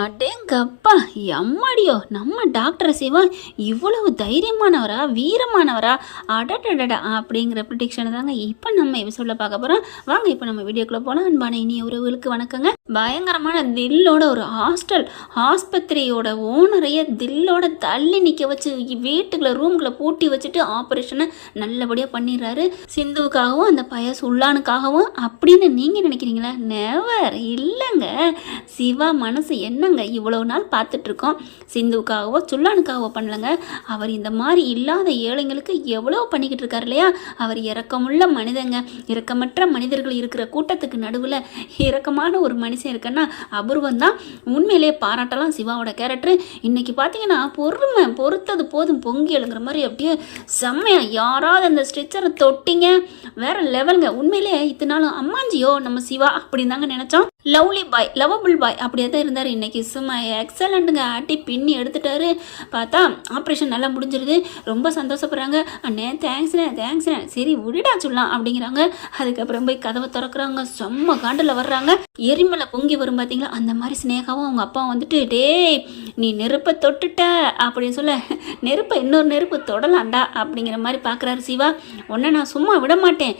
அடேங்கப்பா! எம்மாடியோ! நம்ம டாக்டர் சிவா இவ்வளவு தைரியமானவரா, வீரமானவரா, அடடடடா! அப்படிங்கிற ப்ரிடிக்ஷனை தாங்க இப்போ நம்ம எபிசோடில் பார்க்க போகிறோம். வாங்க இப்போ நம்ம வீடியோக்குள்ளே போகலாம். அன்பான இனிய உறவுகளுக்கு வணக்கங்க. பயங்கரமான தில்லோட ஒரு ஆஸ்பத்திரியோட ஓனரையே தில்லோட தள்ளி நிற்க வச்சு வீட்டுக்குள்ள ரூம்குள்ளே பூட்டி வச்சுட்டு ஆப்ரேஷனை நல்லபடியாக பண்ணிடுறாரு. சிந்துவுக்காகவும் அந்த பையன் சுல்லானுக்காகவும் அப்படின்னு நீங்கள் நினைக்கிறீங்களா? நெவர் இல்லைங்க. சிவா மனசு என்னங்க இவ்வளவு நாள் பார்த்துட்ருக்கோம். சிந்துவுக்காகவோ சுல்லானுக்காகவோ பண்ணலங்க. அவர் இந்த மாதிரி இல்லாத ஏழைங்களுக்கு எவ்வளோ பண்ணிக்கிட்டு இருக்காரு இல்லையா? அவர் இரக்கமுள்ள மனிதங்க. இரக்கமற்ற மனிதர்கள் இருக்கிற கூட்டத்துக்கு நடுவில் இரக்கமான ஒரு மனுஷன் இருக்குன்னா அபூர்வம் தான். உண்மையிலேயே பாராட்டலாம் சிவாவோட கேரக்டர். இன்னைக்கு பார்த்தீங்கன்னா பொறுத்தது போதும் பொங்கி எழுங்கிற மாதிரி அப்படியே செம்மையா யாராவது அந்த ஸ்ட்ரெச்சரை தொட்டிங்க வேற லெவலுங்க. உண்மையிலேயே இத்தனாலும் அம்மாஞ்சியோ நம்ம சிவா அப்படின்னு தாங்க நினைச்சோம். லவபிள் பாய் அப்படியே தான் இருந்தார். இன்னைக்கு சும்மா எக்ஸலண்ட்டுங்க. ஆட்டி பின்னி எடுத்துட்டாரு. பார்த்தா ஆப்ரேஷன் நல்லா முடிஞ்சிருது. ரொம்ப சந்தோஷப்படுறாங்க. அண்ணே தேங்க்ஸ்ண்ணே சரி விடுடா சொல்லலாம் அப்படிங்கிறாங்க. அதுக்கப்புறம் போய் கதவை திறக்கிறாங்க. செம்ம காண்டில் வர்றாங்க. எரிமலை பொங்கி வரும் பார்த்தீங்களா? அந்த மாதிரி ஸ்னேகாவும் அவங்க அப்பா வந்துட்டு டேய் நீ நெருப்பை தொட்டுட்ட அப்படின்னு சொல்ல நெருப்பை இன்னொரு நெருப்பு தொடலாம்டா அப்படிங்கிற மாதிரி பார்க்குறாரு சிவா. உன்னை நான் சும்மா விட மாட்டேன்.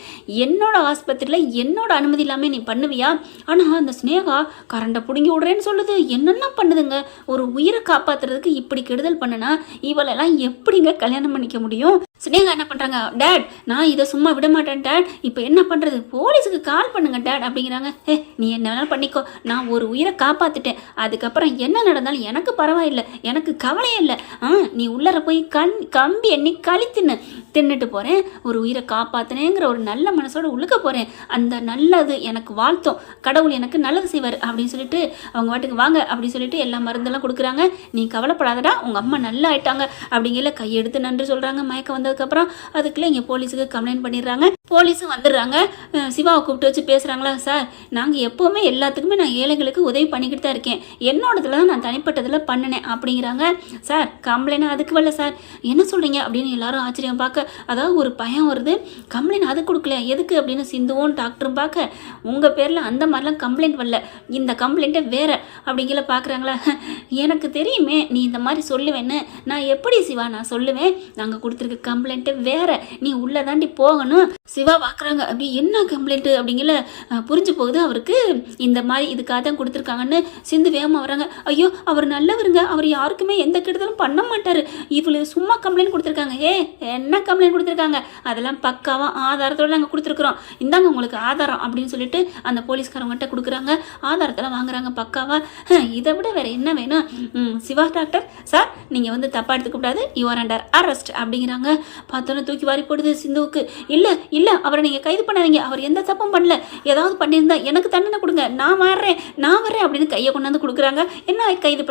என்னோட ஆஸ்பத்திரியில் என்னோட அனுமதி இல்லாமல் நீ பண்ணுவியா? ஆனால் அந்த ஸ்னேகா கரண்டை பிடுங்கி விடுறேன்னு சொல்லுது. என்னென்ன பண்ணுதுங்க? ஒரு உயிரை காப்பாற்றுறதுக்கு இப்படி கெடுதல் பண்ணுனா இவளெல்லாம் எப்படிங்க கல்யாணம் பண்ணிக்க முடியும்? ஸ்னேகா என்ன பண்ணுறாங்க? டேட் நான் இதை சும்மா விட மாட்டேன் டேட். இப்போ என்ன பண்ணுறது? போலீஸுக்கு கால் பண்ணுங்க டேட் அப்படிங்கிறாங்க. நீ என்ன வேணாலும் பண்ணிக்கோ. நான் ஒரு உயிரை காப்பாற்றிட்டேன். அதுக்கப்புறம் என்ன நடந்தாலும் எனக்கு பரவாயில்லை. எனக்கு கவலையே இல்லை. நீ உள்ளர போய் கம்பி எண்ணி தின்னுட்டு போகிறேன். ஒரு உயிரை காப்பாற்றினேங்கிற ஒரு நல்ல மனசோட உழுக்க போகிறேன். அந்த நல்லது எனக்கு வாழ்த்தோம். கடவுள் எனக்கு நல்லது செய்வார் அப்படின்னு சொல்லிட்டு அவங்க வாட்டுக்கு வாங்க அப்படின்னு சொல்லிட்டு எல்லா மருந்தெல்லாம் கொடுக்குறாங்க. நீ கவலைப்படாதடா உங்கள் அம்மா நல்லா ஆயிட்டாங்க அப்படிங்கிற கையெடுத்து நன்றி சொல்கிறாங்க. மயக்கம் வந்ததுக்கப்புறம் அதுக்குள்ளே இங்கே போலீஸுக்கு கம்ப்ளைண்ட் பண்ணிடுறாங்க. போலீஸும் வந்துடுறாங்க. சிவாவை கூப்பிட்டு வச்சு பேசுகிறாங்களா? சார் நாங்கள் எப்போவுமே எல்லாத்துக்குமே நான் ஏழைகளுக்கு உதவி பண்ணிக்கிட்டு தான் இருக்கேன். என்னோடதுல தான் நான் தனிப்பட்டதில் பண்ணினேன் அப்படிங்கிறாங்க. சார் கம்ப்ளைண்ட் அதுக்கு வரல சார். என்ன சொல்கிறீங்க அப்படின்னு எல்லாரும் ஆச்சரியம் பார்க்க, அதாவது ஒரு பயம் வருது. கம்ப்ளைண்ட் அது கொடுக்கல எதுக்கு அப்படின்னு சிந்துவும் டாக்டரும் பார்க்க, உங்கள் பேரில் அந்த மாதிரிலாம் கம்ப்ளைண்ட் வரல, இந்த கம்ப்ளைண்ட்டை வேறு அப்படிங்கிற பார்க்குறாங்களா? எனக்கு தெரியுமே நீ இந்த மாதிரி சொல்லுவேன்னு. நான் எப்படி சிவா நான் சொல்லுவேன்? நாங்கள் கொடுத்துருக்க கம்ப்ளைண்ட்டு வேறு. நீ உள்ளே தாண்டி போகணும். சிவா பார்க்குறாங்க. அப்படி என்ன கம்ப்ளைண்ட்டு அப்படிங்கிற புரிஞ்சு போகுது அவருக்கு. இந்த மாதிரி இதுக்காக தான் கொடுத்துருக்காங்கன்னு. சிந்து வேகமாக வராங்க. ஐயோ அவர் நல்லவருங்க. அவர் யாருக்குமே எந்த கெடுதலும் பண்ண மாட்டார். இவ்வளோ சும்மா கம்ப்ளைண்ட் கொடுத்துருக்காங்க. என்ன கம்ப்ளைண்ட் கொடுத்துருக்காங்க? அதெல்லாம் பக்காவாக ஆதாரத்தோடு நாங்கள் கொடுத்துருக்குறோம். இந்தாங்க உங்களுக்கு ஆதாரம் அப்படின்னு சொல்லிட்டு அந்த போலீஸ்காரவங்ககிட்ட கொடுக்குறாங்க. ஆதாரத்தெல்லாம் வாங்குறாங்க பக்காவாக. இதை விட வேறு என்ன வேணும்? சிவா டாக்டர் சார் நீங்கள் வந்து தப்பாக எடுத்துக்கூடாது. யூ ஆர் அண்டர் அரெஸ்ட் அப்படிங்கிறாங்க. பார்த்தோன்னே தூக்கி வாரி போடுது சிந்துவுக்கு. இல்லை அவரை நீங்கள் கைது பண்ணாதீங்க. அவர் எந்த தப்பும் பண்ணல. ஏதாவது பண்ணியிருந்தா எனக்கு தண்டனை கொடுங்க. நான் வரேன் அப்படின்னு கையை கொண்டாந்து கொடுக்குறாங்க. என்ன கைது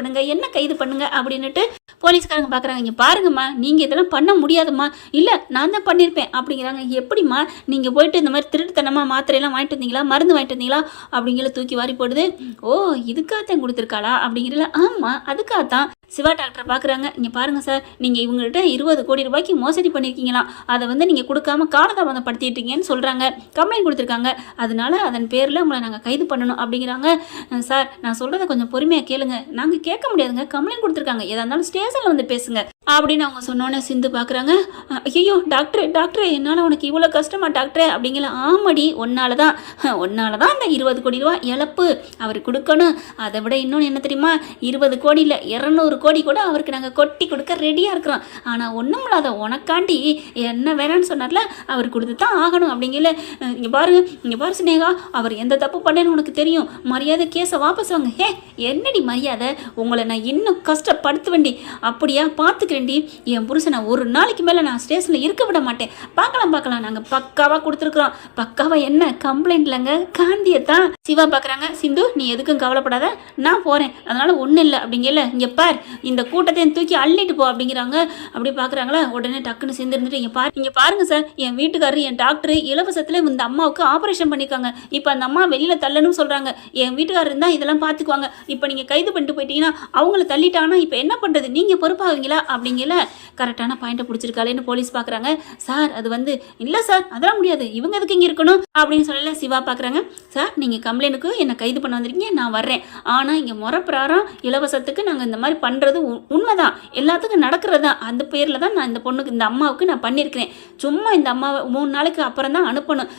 பண்ணுங்க அப்படின்னுட்டு போலீஸ்காரங்க பார்க்குறாங்க. இங்கே பாருங்கம்மா நீங்கள் இதெல்லாம் பண்ண முடியாதும்மா. இல்லை நான் தான் பண்ணியிருப்பேன் அப்படிங்கிறாங்க. எப்படிம்மா நீங்கள் போயிட்டு இந்த மாதிரி திருட்டுத்தனமாக மாத்திரையெல்லாம் வாங்கிட்டு வந்தீங்களா, மருந்து வாங்கிட்டு வந்தீங்களா அப்படிங்கிற தூக்கி வாரி போடுது. ஓ இதுக்காகத்தான் கொடுத்துருக்காளா அப்படிங்கிறல. ஆமாம் அதுக்காகத்தான். சிவா டாக்டரை பார்க்குறாங்க. இங்கே பாருங்கள் சார் நீங்கள் இவங்கள்ட்ட 20 கோடி ரூபாய்க்கு மோசடி பண்ணியிருக்கீங்களாம். அதை வந்து நீங்கள் கொடுக்காம காலதாமதப்படுத்திட்டீங்கன்னு சொல்கிறாங்க. கம்ப்ளைண்ட் கொடுத்துருக்காங்க. அதனால அதன் பேரில் உங்களை நாங்கள் கைது பண்ணணும் அப்படிங்கிறாங்க. சார் நான் சொல்கிறத கொஞ்சம் பொறுமையாக கேளுங்க. நாங்கள் கேட்க முடியாதுங்க. கம்ப்ளைண்ட் கொடுத்துருக்காங்க. எதாக இருந்தாலும் ஸ்டேஷனில் வந்து பேசுங்க அப்படின்னு அவங்க சொன்னோன்னே சிந்து பார்க்குறாங்க. ஐயோ டாக்டர் என்னால் உனக்கு இவ்வளோ கஷ்டமா டாக்டரே அப்படிங்கிற. ஆமாடி ஒன்னால தான் அந்த 20 கோடி ரூபா இழப்பு அவர் கொடுக்கணும். அதை விட இன்னொன்று என்ன தெரியுமா? 20 கோடி இல்லை 200 கோடி கூட அவருக்கு நாங்கள் கொட்டி கொடுக்க ரெடியாக இருக்கிறோம். ஆனால் ஒன்றும் இல்லாத உனக்காண்டி என்ன வேணான்னு சொன்னார்ல அவர் கொடுத்து தான் ஆகணும் அப்படிங்கல. இங்கே பாரு சினேகா அவர் எந்த தப்பு பண்ணேன்னு உனக்கு தெரியும். மரியாதை கேஸை வாபஸ் வாங்க. என்னடி மரியாதை? உங்களை நான் இன்னும் கஷ்டப்படுத்த வேண்டி அப்படியா பார்த்துக்கிறேன்டி. என் புருஷனை ஒரு நாளைக்கு மேலே நான் ஸ்டேஷனில் இருக்க விட மாட்டேன். பார்க்கலாம் நாங்கள் பக்காவாக கொடுத்துருக்குறோம். பக்காவாக என்ன கம்ப்ளைண்ட் இல்லைங்க காந்தியத்தான். சிவா பார்க்குறாங்க. சிந்து நீ எதுக்கும் கவலைப்படாத நான் போகிறேன். அதனால் ஒன்றும் இல்லை அப்படிங்கல. இங்கே பார் இந்த கூட்டத்தையும் தூக்கி அள்ளிட்டு போ அப்படிங்கிறாங்க. அப்படி பார்க்குறாங்களா? உடனே டக்குன்னு சேர்ந்து இருந்துட்டு இங்கே பாருங்க சார் என் வீட்டுக்காரர் என் டாக்டர் இலவசத்தில் இந்த அம்மாவுக்கு ஆப்ரேஷன் பண்ணியிருக்காங்க. இப்போ அந்த அம்மா வெளியில் தள்ளணும்னு சொல்கிறாங்க. என் வீட்டுக்காரர் இருந்தால் இதெல்லாம் பார்த்துக்குவாங்க. இப்போ நீங்கள் கைது பண்ணிட்டு போயிட்டீங்கன்னா அவங்கள தள்ளிட்டாங்கன்னா இப்போ என்ன பண்ணுறது? நீங்கள் பொறுப்பாவீங்களா அப்படிங்கல கரெக்டான பாயிண்ட்டை பிடிச்சிருக்காளேன்னு போலீஸ் பார்க்குறாங்க. சார் அது வந்து இல்லை சார் அதெல்லாம் முடியாது, இவங்க எதுக்கு இங்கே இருக்கணும் அப்படின்னு சொல்லல சிவா பார்க்குறாங்க. சார் நீங்கள் கம்ப்ளைண்ட்டுக்கு என்னை கைது பண்ண வந்திருக்கீங்க, நான் வர்றேன். ஆனால் இங்கே முறப்பிராரம் இலவசத்துக்கு நாங்கள் இந்த மாதிரி பண்ணுறது உண்மைதான், எல்லாத்துக்கும் நடக்கிறது தான். அந்த பேரில் தான் நான் இந்த பொண்ணுக்கு இந்த அம்மாவுக்கு நான் பண்ணியிருக்கிறேன். சும்மா இந்த அம்மாவை 3 நாளைக்கு அப்புறம் தான் அனுப்பணும்.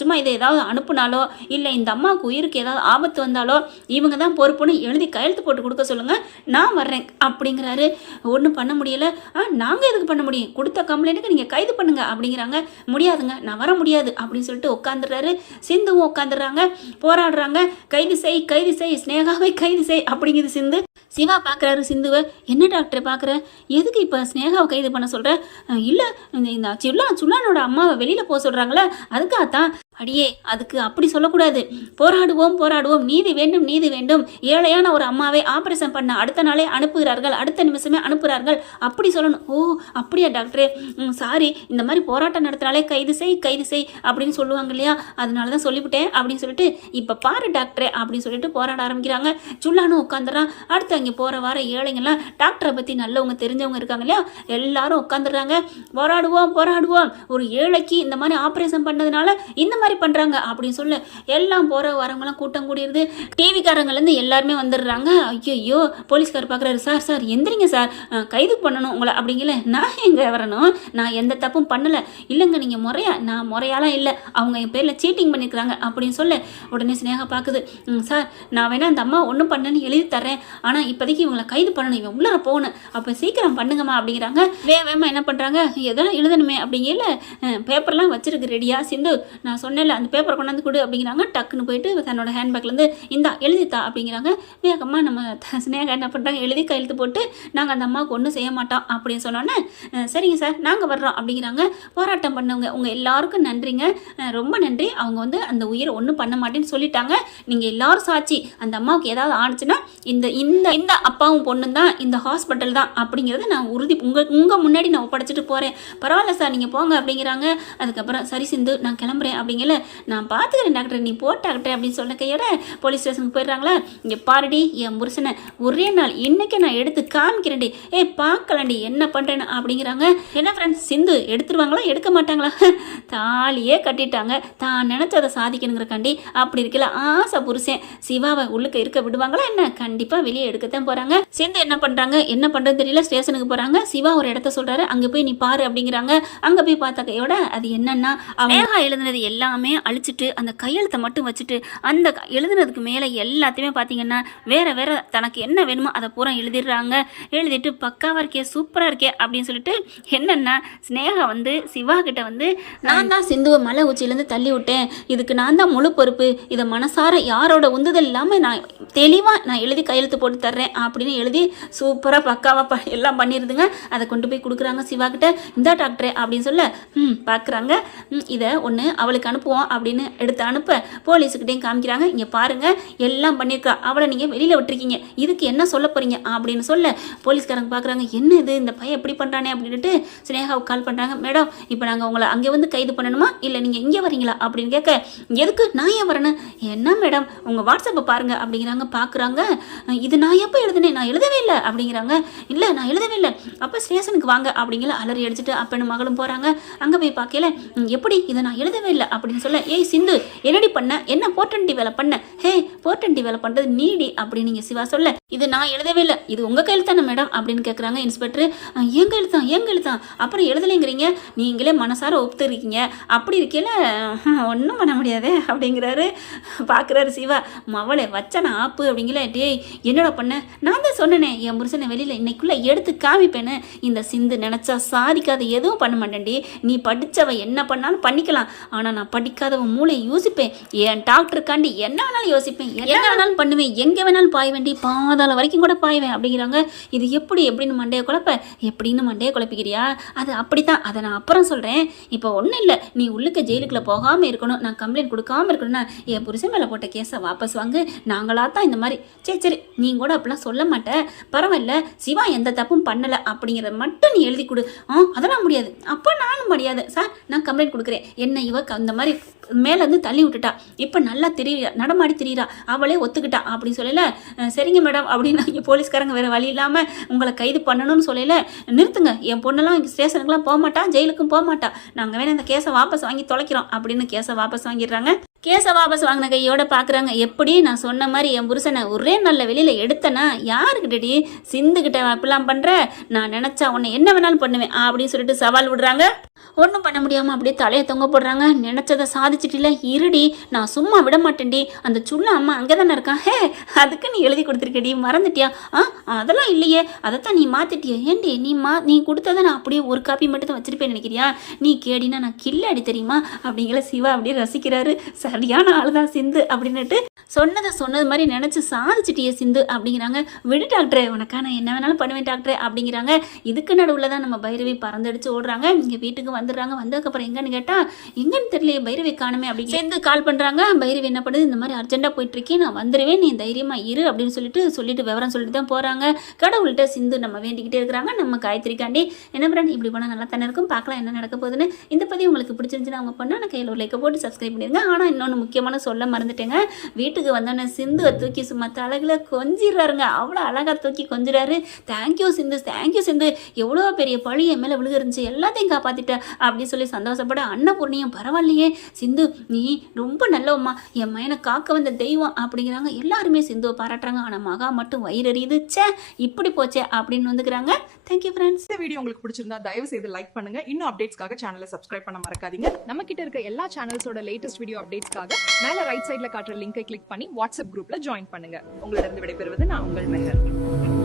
சும்மா இதை ஏதாவது அனுப்புனாலோ இல்லை இந்த அம்மாவுக்கு உயிருக்கு ஏதாவது ஆபத்து வந்தாலோ இவங்க தான் பொறுப்புன்னு எழுதி கையெழுத்து போட்டு கொடுக்க சொல்லுங்கள், நான் வர்றேன் அப்படிங்கிறாரு. ஒன்றும் பண்ண முடியலை. நாங்கள் எதுக்கு பண்ண முடியும், கொடுத்த கம்ப்ளைண்ட்டுக்கு நீங்கள் கைது பண்ணுங்க அப்படிங்கிறாங்க. முடியாதுங்க, நான் வர முடியாது அப்படின்னு சொல்லிட்டு உட்காந்துடுறாரு. சிந்துவும் உட்காந்துடுறாங்க, போராடுறாங்க. கைது செய் ஸ்னேகாவை கைது செய் அப்படிங்குது சிந்து. சிவா பார்க்குறாரு சிந்துவை. என்ன டாக்டரை பார்க்குற, எதுக்கு இப்போ ஸ்னேகாவை கைது பண்ண சொல்கிற? இல்லை இந்த சுல்லானோட அம்மாவை வெளியில் போக சொல்கிறாங்களே அதுக்காகத்தான். அடியே அதுக்கு அப்படி சொல்லக்கூடாது. போராடுவோம், நீதி வேண்டும். ஏழையான ஒரு அம்மாவை ஆப்ரேஷன் பண்ண அடுத்த நாளே அனுப்புகிறார்கள், அடுத்த நிமிஷமே அனுப்புகிறார்கள் அப்படி சொல்லணும். ஓ அப்படியா டாக்டரே, சாரி, இந்த மாதிரி போராட்டம் நடத்தினாலே கைது செய் அப்படின்னு சொல்லுவாங்க இல்லையா, அதனால தான் சொல்லிவிட்டேன் அப்படின்னு சொல்லிட்டு இப்போ பாரு டாக்டரே அப்படின்னு சொல்லிட்டு போராட ஆரம்பிக்கிறாங்க. சுல்லானும் உட்காந்துறான். அடுத்து அங்கே போகிற வார ஏழைங்கெல்லாம் டாக்டரை பற்றி நல்லவங்க தெரிஞ்சவங்க இருக்காங்க இல்லையா, எல்லாரும் உட்காந்துடுறாங்க. போராடுவோம், ஒரு ஏழைக்கு இந்த மாதிரி ஆப்ரேஷன் பண்ணதுனால இந்த மாதிரி பண்றாங்க அப்படின்னு சொல்ல எல்லாம் போற வரவங்களாம் கூட்டம் கூடியிருது. டிவிக்காரங்கலேருந்து எல்லாருமே வந்துடுறாங்க. ஐயோ போலீஸ்கார் பார்க்குறாரு. சார் எந்திரிங்க சார், கைது பண்ணணும் உங்களை அப்படிங்கல. நான் எங்கே வரணும், நான் எந்த தப்பும் பண்ணலை. இல்லைங்க நீங்கள் நான் முறையாலாம் இல்லை, அவங்க என் பேரில் சீட்டிங் பண்ணியிருக்கிறாங்க அப்படின்னு சொல்ல உடனே ஸ்னேகா பார்க்குது. சார் நான் வேணா அந்த அம்மா ஒன்றும் பண்ணேன்னு எழுதி தர்றேன், ஆனால் இப்போதைக்கு இவங்களை கைது பண்ணணும், இவன் உள்ளார போகணும், அப்போ சீக்கிரம் பண்ணுங்கம்மா அப்படிங்கிறாங்க. வேகமாக என்ன பண்ணுறாங்க, எதெல்லாம் எழுதணுமே அப்படிங்கல பேப்பர்லாம் வச்சிருக்கு ரெடியாக. சிந்து நான் சொன்னேன் அந்த பேப்பரை கொண்டாந்து கொடு அப்படிங்கிறாங்க. டக்குன்னு போயிட்டு தன்னோட ஹேண்ட்பேக்லேருந்து இந்தா எழுதித்தா அப்படிங்கிறாங்க. வேகமாக நம்ம ஸ்னேகா என்ன பண்ணுறாங்க, எழுதி கையெழுத்து போட்டு நாங்கள் அந்த அம்மாவுக்கு ஒன்றும் செய்ய மாட்டோம் அப்படின்னு சொன்னோன்னே சரிங்க சார் நாங்கள் வர்றோம் அப்படிங்கிறாங்க. போராட்டம் பண்ணவங்க உங்கள் எல்லாருக்கும் நன்றிங்க, ரொம்ப நன்றி. அவங்க வந்து அந்த உயிரை ஒன்றும் பண்ண மாட்டேன்னு சொல்லிட்டாங்க. நீங்கள் எல்லாரும் சாட்சி, அந்த அம்மாவுக்கு ஏதாவது ஆணுச்சுன்னா இந்த இந்த இந்த அப்பாவும் பொண்ணும் தான், இந்த ஹாஸ்பிட்டல் தான் அப்படிங்கிறத நான் உறுதி உங்கள் முன்னாடி நான் ஒப்படைச்சிட்டு போகிறேன். பரவாயில்ல சார் நீங்கள் போங்க அப்படிங்கிறாங்க. அதுக்கப்புறம் சரி சிந்து நான் கிளம்புறேன் அப்படிங்கல. நான் பார்த்துக்கிறேன் டாக்டர், நீ போ டாக்டர் அப்படின்னு சொன்ன கையோட போலீஸ் ஸ்டேஷனுக்கு போயிடுறாங்களா. இங்கே பாருடி என் புருஷனை ஒரே நாள் இன்னைக்கு நான் எடுத்து காமிக்கிறேன்டி, பார்க்கலாண்டி என்ன பண்ணுறேன்னு அப்படிங்கிறாங்க. என்ன ஃப்ரெண்ட்ஸ் சிந்து எடுத்துருவாங்களா எடுக்க மாட்டாங்களா, தாலியே கட்டிட்டாங்க, தான் நினச்சதை சாதிக்கணுங்கிறக்காண்டி. அப்படி இருக்கல ஆசை புருஷன் சிவாவை உள்ளுக்கு இருக்க விடுவாங்களா என்ன, கண்டிப்பாக வெளியே எடுக்கத்தான் போகிறாங்க. சிந்து என்ன பண்ணுறாங்க, என்ன பண்ணுறது தெரியல, ஸ்டேஷனுக்கு போகிறாங்க. சிவா ஒரு இடத்த சொல்கிறாரு, அங்கே போய் நீ பாரு அப்படிங்கிறாங்க. அங்கே போய் பார்த்த கையோட அது என்னன்னா அவங்க எழுதுனது எல்லாமே அழிச்சிட்டு அந்த கையெழுத்தை மட்டும் வச்சுட்டு அந்த எழுதுனதுக்கு மேலே எல்லாத்தையுமே பார்த்தீங்கன்னா வேற தனக்கு என்ன வேணுமோ அதை பூரா எழுதிடுறாங்க. எழுதிட்டு பக்காவாக இருக்கே சூப்பராக இருக்கே அப்படின்னு சொல்லிட்டு என்னென்னா ஸ்னேகா வந்து சிவா கிட்ட வந்து நான் தான் சிந்துவை மலை உச்சியிலேருந்து தள்ளி விட்டேன், இதுக்கு நான் தான் முழு பொறுப்பு, இதை மனசார யாரோட உந்துதல் இல்லாமல் நான் தெளிவாக நான் எழுதி கையெழுத்து போட்டு தர்றேன் அப்படின்னு எழுதி சூப்பராக பக்காவாக எல்லாம் பண்ணிடுதுங்க. அதை கொண்டு போய் கொடுக்குறாங்க சிவா கிட்ட. இந்த டாக்டரே அப்படின்னு சொல்ல பார்க்குறாங்க. இதை ஒன்று அவளுக்கு அனுப்புவோம் அப்படின்னு எடுத்து அனுப்ப போலீஸுக்கிட்டையும் காமிக்கிறாங்க. இங்கே பாருங்கள் எல்லாம் பண்ணியிருக்கா, அவளை நீங்கள் வெளியில் விட்டுருக்கீங்க, இதுக்கு என்ன சொல்ல போகிறீங்க அப்படின்னு சொல்ல போலீஸ்காரங்க பார்க்குறாங்க. என்ன இது இந்த பையன் எப்படி பண்ணுறானே அப்படின்ட்டு ஸ்னேகாவுக்கு கால் பண்ணுறாங்க. மேடம் இப்போ நாங்கள் உங்களை அங்கே வந்து கைது பண்ணணுமா இல்லை நீங்கள் இங்கே வரீங்களா அப்படின்னு கேட்க, எதுக்கு நான் ஏன் வரணும், என்ன மேடம் உங்கள் வாட்ஸ்அப்பை பாருங்கள் அப்படிங்கிறாங்க. பார்க்குறாங்க. இது நான் எப்போ எழுதுனேன், நான் எழுதவே இல்லை அப்படிங்கிறாங்க. இல்லை நான் எழுதவே இல்லை, அப்போ ஸ்டேஷனுக்கு வாங்க அப்படிங்கிற அலறி அடிச்சுட்டு அப்பனும் மகளும் போகிறாங்க. அங்கே போய் பார்க்கல, எப்படி இதை நான் எழுதவே இல்லை அப்படின்னு சொல்ல, ஏய் சிந்து என்னடி பண்ண, என்ன போர்டன்டி வேலை பண்ண, ஹே போர்டன்டி வேலை பண்ணுறது நீடி அப்படின்னு நீங்கள் சிவா சொல்ல, இது நான் எழுதவே இல்லை, இது உங்கள் கையில் தானே மேடம் அப்படின்னு கேட்குறாங்க. இன்ஸ்பெக்டர் எங்க எழுத்தான் அப்புறம் எழுதலைங்கிறீங்க, நீங்களே மனசார ஒப்புத்துருக்கீங்க, அப்படி இருக்கையில ஒன்றும் பண்ண முடியாது அப்படிங்கிறாரு. பார்க்குறாரு சிவா, மவளை வச்சன ஆப்பு அப்படிங்கிற. டேய் என்னோட பண்ண, நான் தான் சொன்னேனே என் புருஷனை வெளியில் இன்னைக்குள்ளே எடுத்து காமிப்பேன்னு, இந்த சிந்து நினச்சா சாதிக்காத எதுவும் பண்ண மாட்டேன்டி, நீ படித்தவ என்ன பண்ணாலும் பண்ணிக்கலாம், ஆனால் நான் படிக்காதவ மூளை யோசிப்பேன், என் டாக்டருக்காண்டி என்ன வேணாலும் யோசிப்பேன், என்ன வேணாலும் பண்ணுவேன், எங்கே வேணாலும் பாய வேண்டி பாதாள வரைக்கும் கூட பாய்வேன் அப்படிங்கிறாங்க. இது எப்படின்னு மண்டையை குழப்பிக்கிறியா, அது அப்படித்தான், அதை நான் அப்புறம் சொல்கிறேன், இப்போ ஒன்றும் இல்லை, நீ உள்ளுக்க ஜெயிலுக்குள்ளே போகாமல் இருக்கணும், நான் கம்ப்ளைண்ட் கொடுக்காமல் இருக்கணும்னா என் புருஷன் மேலே போட்ட கேஸை வாபஸ் வாங்கு, நாங்களாக தான் இந்த மாதிரி. சரி நீ கூட அப்படிலாம் சொல்ல மாட்டேன், பரவாயில்ல சிவா எந்த தப்பும் பண்ணலை அப்படிங்கிறத மட்டும் நீ எழுதி கொடு. அதெல்லாம் முடியாது, அப்போ நானும் முடியாது சார், நான் கம்ப்ளைண்ட் கொடுக்குறேன், என்ன இவ இந்த மாதிரி மேலேருந்து தள்ளி விட்டுட்டா. இப்போ நல்லா நடமாடி திரியிறா, அவளே ஒத்துக்கிட்டா அப்படின்னு சொல்லல. சரிங்க மேடம் அப்படின்னு இங்கே போலீஸ்காரங்க வேறு வழி இல்லாமல் உங்களை கைது பண்ணணும்னு சொல்லல. நிறுத்துங்க, என் பொண்ணெல்லாம் ஸ்டேஷனுக்குலாம் போக மாட்டா, ஜெயிலுக்கும் போக மாட்டா, நாங்கள் வேணா இந்த கேஸை வாபஸ் வாங்கி தொலைக்கிறோம் அப்படின்னு கேஸை வாபஸ் வாங்கிடுறாங்க. கேஸை வாபஸ் வாங்கின கையோட பார்க்குறாங்க. எப்படி நான் சொன்ன மாதிரி என் புருஷனை ஒரே நல்ல வெளியில் எடுத்தனா, யாருக்கிட்டடி சிந்துக்கிட்ட அப்படிலாம் பண்ணுற, நான் நினச்சா உன்னை என்ன வேணாலும் பண்ணுவேன் அப்படின்னு சொல்லிட்டு சவால் விடுறாங்க. ஒன்றும் பண்ண முடியாமல் அப்படியே தலையை தொங்க போடுறாங்க. நினச்சதை சாதிச்சிட்டில, இருடி, நான் சும்மா விட மாட்டேன்டி, அந்த சுள்ள அம்மா அங்கே தானே இருக்கான், ஹே அதுக்கு நீ எழுதி கொடுத்துருக்கடி, மறந்துட்டியா? அதெல்லாம் இல்லையே, அதைத்தான் நீ மாற்றிட்டியா? ஏண்டி நீ கொடுத்ததை நான் அப்படியே ஒரு காப்பி மட்டும் தான் வச்சிருப்பேன்னு நினைக்கிறியா? நீ கேடினா நான் கில்லாடி தெரியுமா அப்படிங்கிற சிவா அப்படியே ரசிக்கிறாரு. சரியான ஆள் தான் சிந்து அப்படின்னுட்டு சொன்னது மாதிரி நினச்சி சாதிச்சிட்டியே சிந்து அப்படிங்கிறாங்க. விடு டாக்டரே, உனக்கா நான் என்ன வேணாலும் பண்ணுவேன் டாக்டரே அப்படிங்கிறாங்க. இதுக்கு நடுவில் தான் நம்ம பைரவி பறந்தடிச்சு ஓடுறாங்க. இங்கே வீட்டுக்கு வந்துடுறாங்க. வந்ததுக்கப்புறம் எங்கன்னு கேட்டால், எங்கன்னு தெரியலையே, பைரவி காணுமே அப்படின்னு சேர்ந்து கால் பண்ணுறாங்க. பைரவி என்ன பண்ணுது, இந்த மாதிரி அர்ஜென்ட்டாக போயிட்டுருக்கேன், நான் வந்துடுவேன், நீ தைரியமாக இரு அப்படின்னு சொல்லிட்டு விவரம் சொல்லிட்டு தான் போகிறாங்க. கடவுள்கிட்ட சிந்து நம்ம வேண்டிக்கிட்டே இருக்கிறாங்க. நம்ம காயத்ரிக்காண்டி என்ன பண்ணுறாங்க, இப்படி போனால் நல்லா தானே இருக்கும், பார்க்கலாம் என்ன நடக்க போகுதுன்னு. இந்த பதிவு உங்களுக்கு பிடிச்சிருந்துச்சுன்னா அவங்க பண்ணால் நான் கையில் ஒரு லைக்கை போட்டு சப்ஸ்கிரைப் பண்ணிடுங்க. ஆனால் இன்னொன்று முக்கியமான சொல்ல மறந்துட்டேங்க, வீட்டுக்கு வந்தோடனே சிந்துவை தூக்கி சும்மா தலகில் கொஞ்சிடுறாருங்க. அவ்வளோ அழகாக தூக்கி கொஞ்சிறாரு. தேங்க்யூ சிந்து, தேங்க்யூ சிந்து, எவ்வளோ பெரிய பழி என் மேலே விழுகிருந்துச்சு, எல்லாத்தையும் காப்பாற்றிட்ட அப்படின்னு சொல்லி சந்தோஷப்பட, அன்னபூர்ணியும் பரவாயில்லையே சிந்து, நீ ரொம்ப நல்லவம்மா, என் மையனை காக்க வந்த தெய்வம் அப்படிங்கிறாங்க. எல்லாருமே சிந்துவை பாராட்டுறாங்க. ஆனால் மகா மட்டும் வயிறறியுது, சே இப்படி போச்சே அப்படின்னு வந்துக்கிறாங்க. Thank you friends. இந்த வீடியோ உங்களுக்கு பிடிச்சிருந்தா தயவு செய்து லைக் பண்ணுங்க. இன்னும் அப்டேட்ஸ்க்காக சேனலை சப்ஸ்கிரைப் பண்ண மறக்காதீங்க. நம்ம கிட்ட இருக்க எல்லா சேனல்ஸோட லேட்டஸ்ட் வீடியோ அப்டேட்ஸ்க்காக மேல ரைட் சைடுல காட்டுற லிங்கை கிளிக் பண்ணி வாட்ஸ்அப் குரூப்ல ஜாயின் பண்ணுங்க. உங்களிடம் விடைபெறுவது நான் உங்கள் மெஹர்.